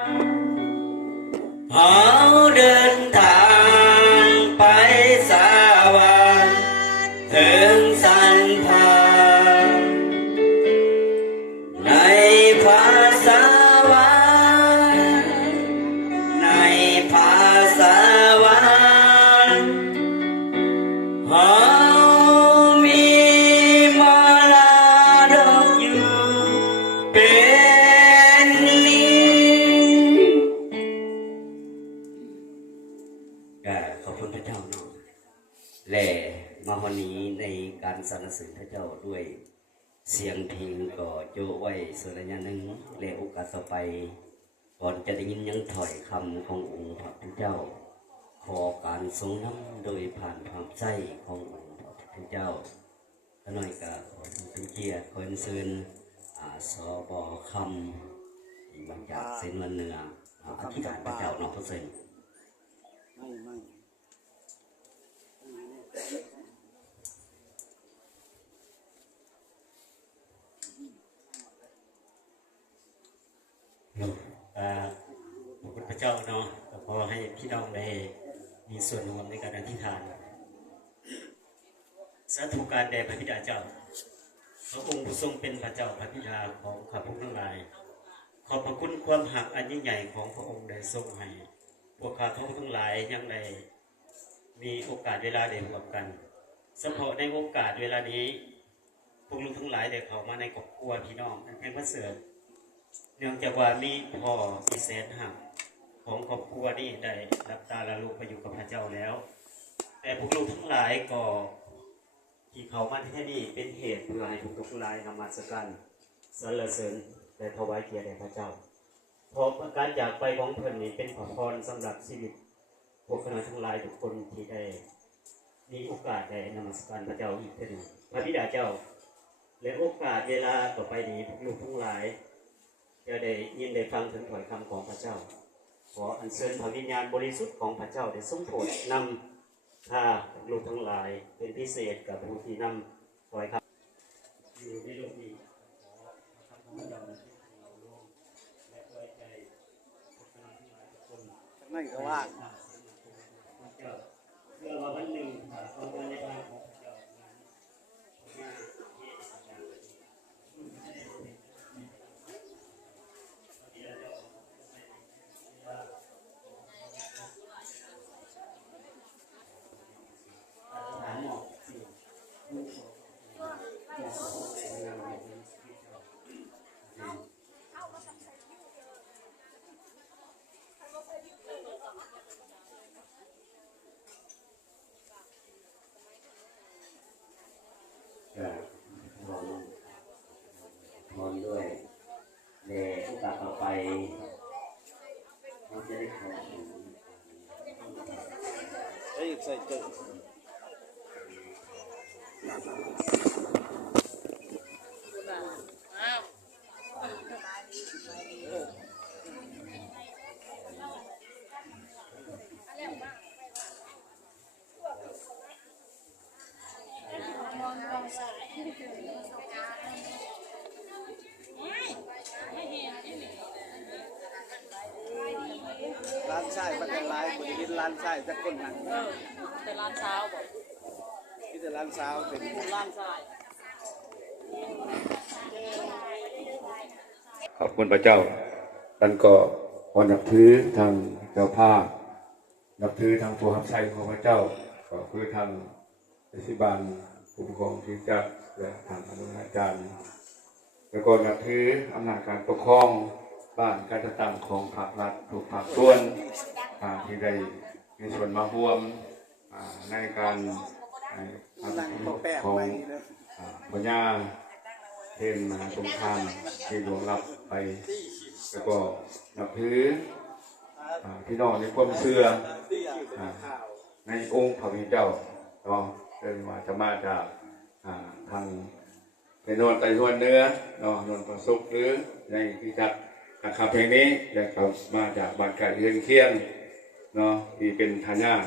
เขาเดินทางไปสวรรค์ถึงสันพานในภาษาวรรค์ในภาษาวรรค์เขามีมรดกอยู่เป็นนิจขอบคุณพระเจ้าเนาะและมาวันนี้ในการสรรเสริญพระเจ้าด้วยเสียงเพลงก็โยไว้ส่วนระยะหนึ่งและโอกาสต่อไปก่อนจะได้ยินยังถอยคำขององค์พระพุทธเจ้าขอการทรงนำโดยผ่านความใจขององค์พระพุทธเจ้าท่านหน่อยก็ขอเป็นเกียรติขอเชิญสบคำที่บางจากเส้นวันเหนืออธิษฐานพระเจ้าเนาะพระเซนขอบคุณพระเจ้าเนาะขอให้พี่น้องได้มีส่วนร่วมในการอธิษฐานสาธุการแด่พระบิดาเจ้าพระองค์ผู้ทรงเป็นพระเจ้าพระบิดาของข้าพวกทั้งหลายขอบพระคุณความหักอันยิ่งใหญ่ของพระองค์ได้ทรงให้พวกข้าพวกทั้งหลายยังได้มีโอกาสเวลาได้ร่วมกันเฉพาะในโอกาสเวลานี้พวกลูกทั้งหลายได้เข้ามาในครอบครัวพี่น้องอันเป็นพระเสริฐเนื่องจากว่ามีพ่อที่แสนหักของครอบครัวนี้ได้รับตาละลูกไปอยู่กับพระเจ้าแล้วแต่พวกลูกทั้งหลายก็ที่เขามาที่นี่เป็นเหตุเพื่อให้พวกทั้งหลายนมัสการสรรเสริญและถวายเกียรติแด่พระเจ้าเพราะการจากไปของเพิ่นนี้เป็นพรสำหรับชีวิตพวกคณะทั้งหลายทุกคนที่ได้มีโอกาสได้นมัสการพระเจ้าอีกเท่านึงพระบิดาเจ้าและโอกาสเวลาต่อไปนี้พวกลูกทั้งหลายจะได้ยินได้ฟังถึงถ้อยคำของพระเจ้าขออัญเชิญพระวิญญาณบริสุทธิ์ของพระเจ้าได้ทรงโปรดนำถ้าลูกทั้งหลายเป็นพิเศษกับผู้ที่นำถ้อยคำอยู่ในโลกนี้ขอทำของพระเจ้าเราลงและไว้ใจพวกเราทั้งหลายทุกคนนั่นก็ว่าเมื่อวันหนึ่งเราจะได้ฟังของพระเจ้าพรด้วยในโอกาสต่อไปเราจะได้ขอใส่เจอร้านชายมันเป็นร้านคนที่ร้านชายจะคนนั้นแต่ร้านเช้าบอกที่แต่ร้านเช้าเป็นร้านชายขอบคุณพระเจ้าท่านก็ขอนับถือทางเจ้าภาพนับถือทางผู้รับใช้ของพระเจ้าก็คือทางเทศบาลผู้ปกครองที่จัดและทางคณาจารย์แล้วก็นับถืออำนาจการปกครองบ้านการต่างๆของภาครัฐทุกภาคส่วนที่ได้มีส่วนมาร่วมในการของปัญญาเทนมหาสงครามที่หลวงรับไปแล้วก็นับถือพี่น้องในความเชื่อในองค์พระพุทธเจ้าก็เรียกว่าจะมาจากทางในนนท์ไตทวนเนื้อนนท์ประสุกหรือในที่จัดคำเพลงนี้จะมาจากบ้านไก่เรือนเคียงที่เป็นทายาท